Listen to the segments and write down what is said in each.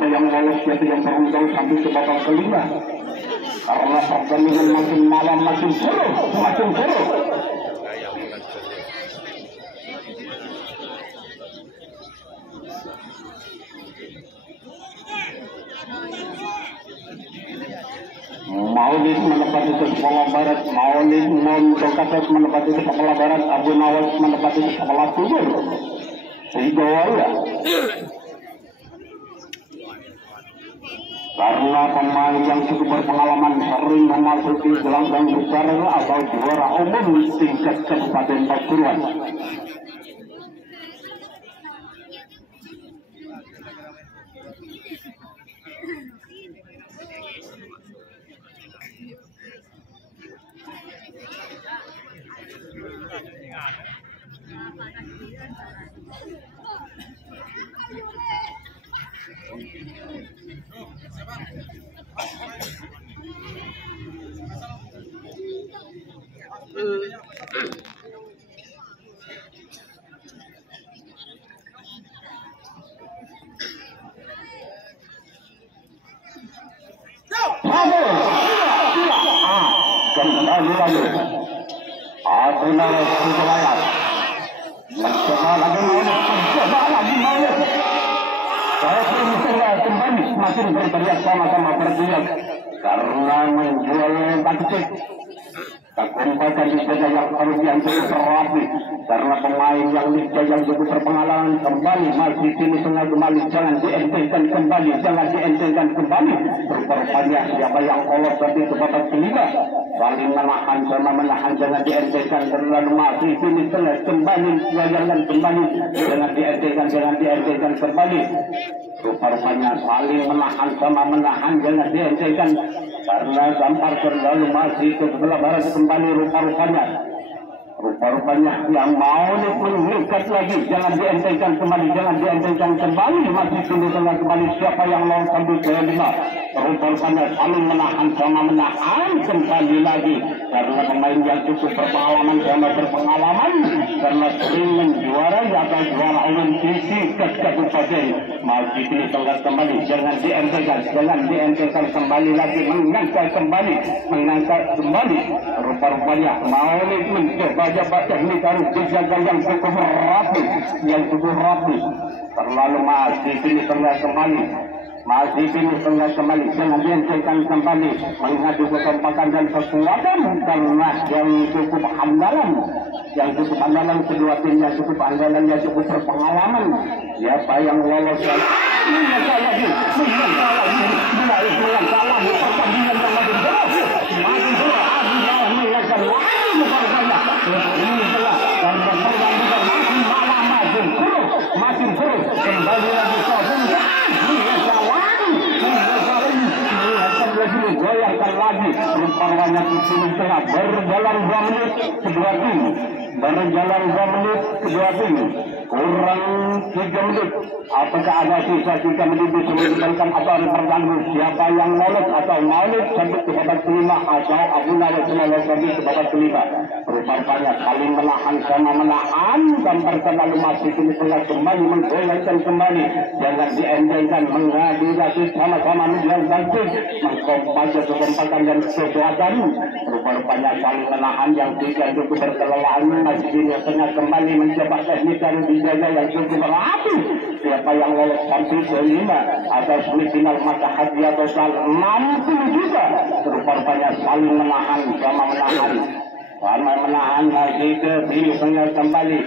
siapa yang lolos, siapa yang beruntung sampai ke babak kelima. Karena pertandingan makin malam makin seru, makin seru. Maulid menempati sekolah barat, Maulid Montokatet menempati sekolah barat, Abu Nawas menempati sekolah timur. Sehingga waria. Karena pemain yang cukup berpengalaman sering memasuki gelanggang besar atau juara umum tingkat Kabupaten Pasuruan. Kembali lagi Abu Nawas Surabaya mencoba lagi Maulid saya kembali semakin berteriak sama-sama berteriak karena menjual taktik Kabupaten Liga yang harus yang cukup terapi karena pemain yang Liga yang cukup berpengalaman kembali masih kini tengah kembali jangan dientengkan kembali berupaya siapa yang lolos nanti ke babak kelima saling menahan sama menahan jangan dientengkan terlalu masih kini tengah kembali jangan kembali jangan dientengkan kembali rupanya saling menahan sama menahan jangan dientengkan karena gampar terlalu masih ke sebelah barat kembali rupanya yang mau mengikat lagi jangan dientengkan kembali masih tunggu kembali siapa yang mau sambil kelima rupanya saling menahan sama menahan kembali lagi karena pemain yang cukup berpengalaman karena sering menjuara atau juara umum tingkat kabupaten masih kini tengah kembali jangan dientengkan kembali lagi mengangkat kembali rupanya mau mencoba teknik harus dijaga yang cukup rapi terlalu masih kini tengah kembali jangan dientengkan kembali mengadu kesempatan dan kekuatan karena yang cukup andalan kedua tim yang cukup andalan yang cukup berpengalaman siapa yang lolos melangkah lagi pertandingan yang makin makin seru kembali lagi goyangkan lagi rupanya kini tengah berjalan 2 menit kedua tim kurang 3 menit apakah ada sisa 3 menit bisa meninggalkan atau terganggu siapa yang lolos atau Maulid sampai ke babak kelima atau Abu Nawas lolos sampai ke babak kelima rupanya saling menahan sama menahan gambar terlalu masih kini tengah kembali menggoyangkan kembali jangan dientengkan mengadu lagi sama-sama menjaga mengkompasnya kesempatan dan kekuatan rupanya saling menahan yang tidak cukup berkelelahan masih kini tengah kembali mencoba teknik dan dijaga yang cukup berapi siapa yang lolos sampai kelima atau semifinal maka hadiah total 60 juta rupanya saling menahan sama menahan lagi ke sini tengah kembali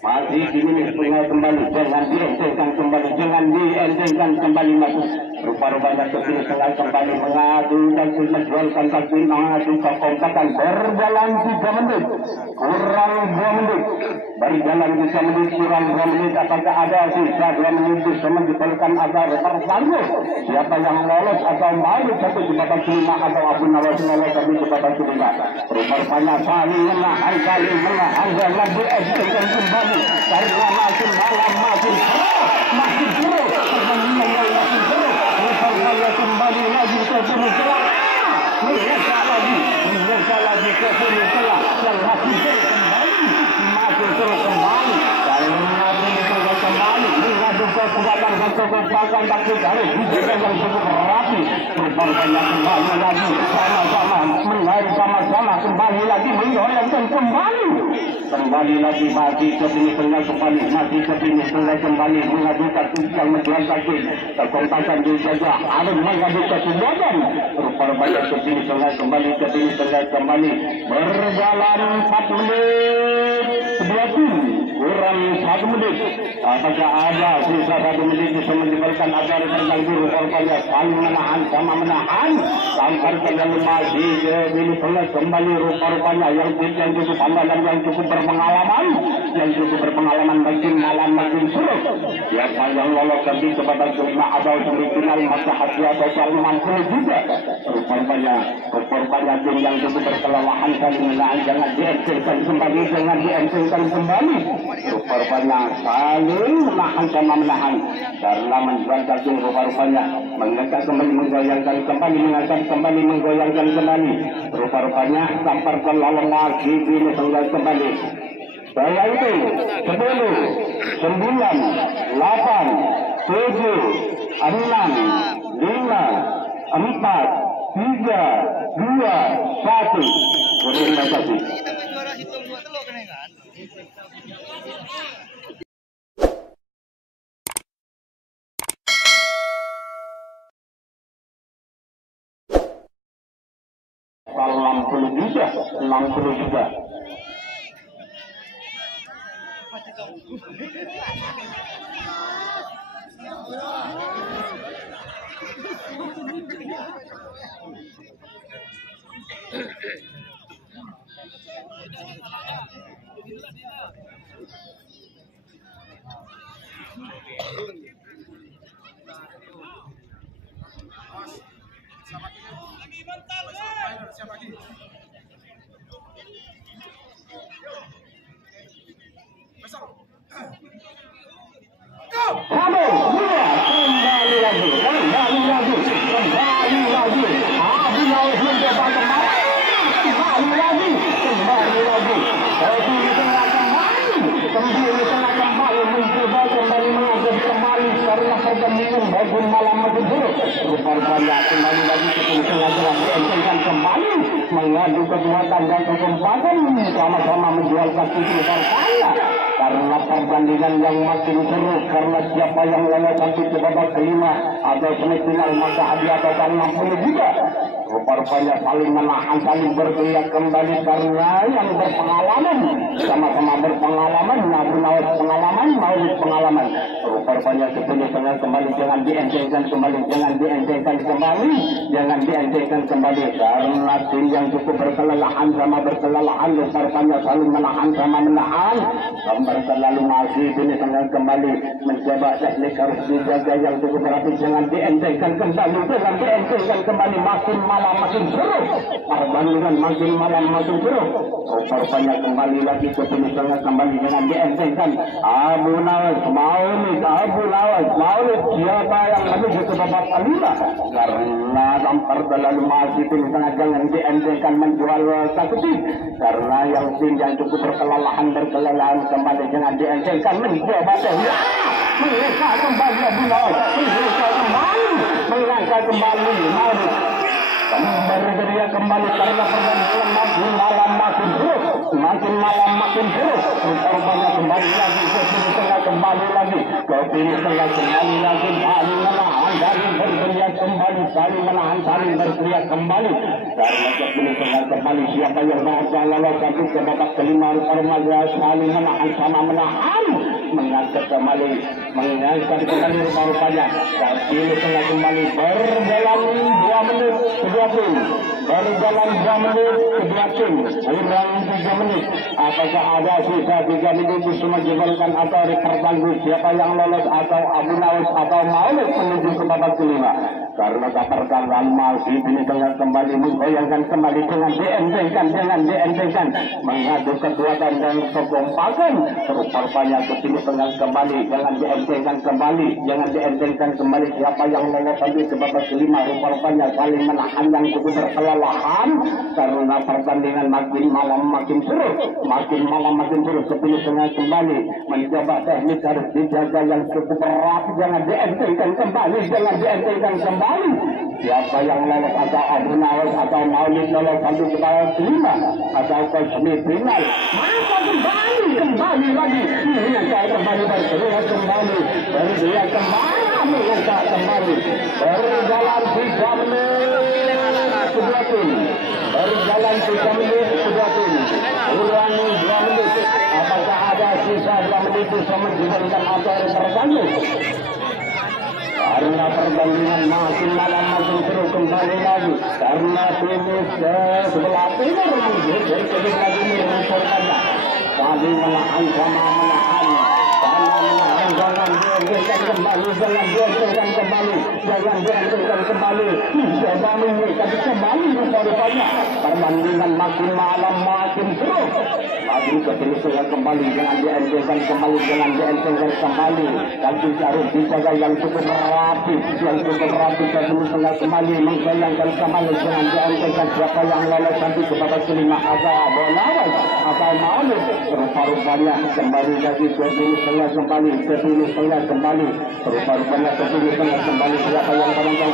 masih kini tengah kembali jangan dientengkan kembali masuk rupanya ke sini tengah kembali mengadu dan menjualkan kaki mengadu kekompakan berjalan 3 menit kurang 2 menit berjalan 3 menit kurang 2 menit apakah ada sisa 2 menit bisa menjualkan agar terganggu siapa yang lolos atau mau satu di babak kelima atau Abu Nawas lolos satu di babak kelima rupanya saling menahan jangan dientengkan kembali karena makin malam makin seru pertandingan yang makin seru rupanya kembali lagi ke sini celah lagi ke sini celah yang makin seru kembali karena kembali mengadu kekuatan yang cukup bahkan tapi kali juga yang cukup rapi. Rupanya kembali lagi sama-sama mengalir sama-sama kembali lagi menggoyangkan kembali lagi masih ke sini tengah kembali masih ke sini tengah kembali mengajukan yang menjual kaki terkompakan dijaga ada mengajukan tindakan rupanya ke sini tengah kembali berjalan 4 menit 20 kurang 1 menit apakah ada sisa 1 menit bisa menimbulkan agar terganggu rupanya saling menahan sama menahan sampai terlalu masih ke sini tengah kembali rupanya yang cukup pandai dan yang cukup berpengalaman makin malam makin seru siapa yang lolos nanti kepada zona atau semifinal maka hati atau saling mampu juga rupanya tim yang cukup berkelelahan saling menahan jangan diemsilkan kembali rupanya saling menahan sama menahan karena menjual kaki rupanya mengangkat kembali menggoyangkan kembali rupanya sampai terlalu lagi ini kembali saya itu 10 9 8 7 6 5 4 3 2 1 terima kasih. Kalau 60 juga. Mengadu kekuatan dan kesempatan sama-sama menjual kaki Persija karena pertandingan yang makin seru karena siapa yang lolos sampai ke babak kelima atau semifinal maka hadiah total 60 juga. Rupanya saling menahan saling berteriak kembali karena yang berpengalaman sama-sama berpengalaman Maulid pengalaman. Rupanya sepenuhnya kembali jangan dientengkan kembali karena tim yang cukup berkelelahan rupanya saling menahan sama menahan sampai terlalu masih ini kembali mencoba teknik harus dijaga yang cukup rapi jangan dientengkan kembali makin malam makin seru pertandingan makin malam makin seru rupanya kembali lagi ke penuhnya kembali jangan dientengkan Abu Maulid siapa yang menuju ke babak kelima karena sampai terlalu masih tim tengah jangan dientengkan menjual satu tim karena yang tim yang cukup berkelelahan kembali jangan dientengkan mencoba mengangkat kembali Abu Maulid mengangkat kembali Maulid bergeria kembali karena pertandingan makin malam makin terus rupanya kembali lagi ke sini tengah kembali lagi saling menahan saling berteriak kembali karena ke sini tengah kembali siapa yang berhasil lolos sampai ke babak kelima rupanya saling menahan sama menahan mengangkat kembali rupanya ke sini tengah kembali berjalan 2 menit kurang 3 menit apakah ada sisa 3 menit bisa menjelaskan atau terganggu siapa yang lolos atau Abu Nawas atau Maulid menuju ke babak kelima karena pertarungan masih ini dengan kembali menggoyangkan kembali dengan dientengkan mengadu kekuatan dan kekompakan rupanya kesini dengan kembali jangan dientengkan kembali siapa yang lolos sampai ke babak kelima rupanya saling menahan yang cukup berkelelahan karena pertandingan makin malam makin seru kesini dengan kembali mencoba teknik harus dijaga yang cukup rapi jangan dientengkan kembali siapa yang lolos atau Abu Nawas atau Maulid lolos sampai ke babak kelima atau ke semifinal maka kembali lagi kembali berjalan 3 menit kedua tim ulangi 2 menit apakah ada sisa 2 menit bersama diberikan atau terganggu karena perbandingan makin malam makin seru kembali lagi karena finish sebelah timur mengejar kedua lagi menunjukkannya saling menahan jangan dientengkan kembali rupanya perbandingan makin malam makin seru makin keterusan kembali jangan dientengkan kembali tapi harus dijaga yang cukup rapi keterusan kembali menggoyangkan kembali jangan dientengkan siapa yang lolos nanti ke babak kelima atau Abu Nawas atau Maulid rupanya kembali lagi keterusan kembali rupanya kembali siapa yang menonton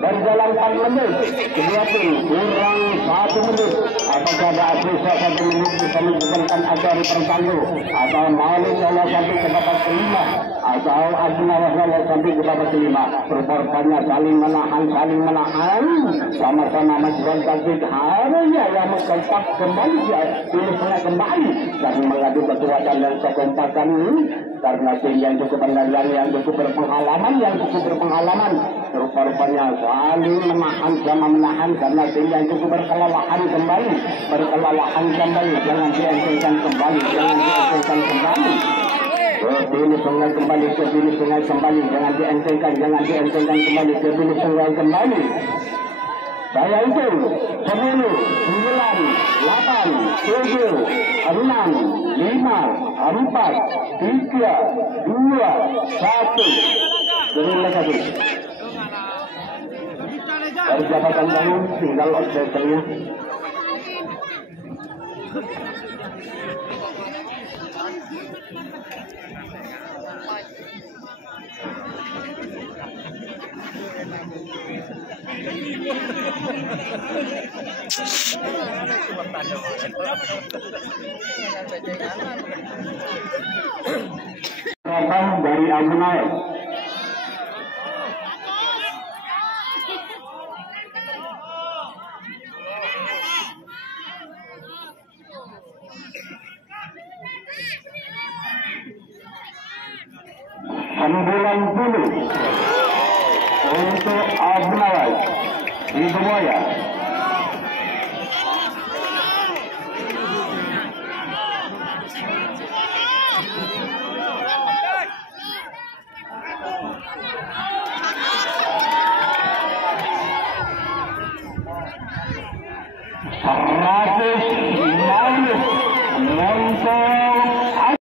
berjalan 4 menit kedua tim kurang 1 menit apakah ada sisa 1 menit bisa menentukan agar tertangguh atau Maulid lolos sampai ke babak kelima atau Abu Nawas lolos sampai ke babak kelima rupanya saling menahan sama-sama menjual taktik harusnya yang mengkompak kembali kembali dan mengadu kekuatan dan kekompakan karena tim yang cukup pengendalian yang cukup berpengalaman rupanya saling menahan karena tim yang cukup berkelelahan kembali jangan dientengkan kembali Kebini sungai kembali jangan dientengkan kembali saya itu 10 9 8 7 6 5 4 3 2 1 lagi dari jabatan kamu tinggal observernya dari Abu Nawas untuk Abu Nawas di Semuanya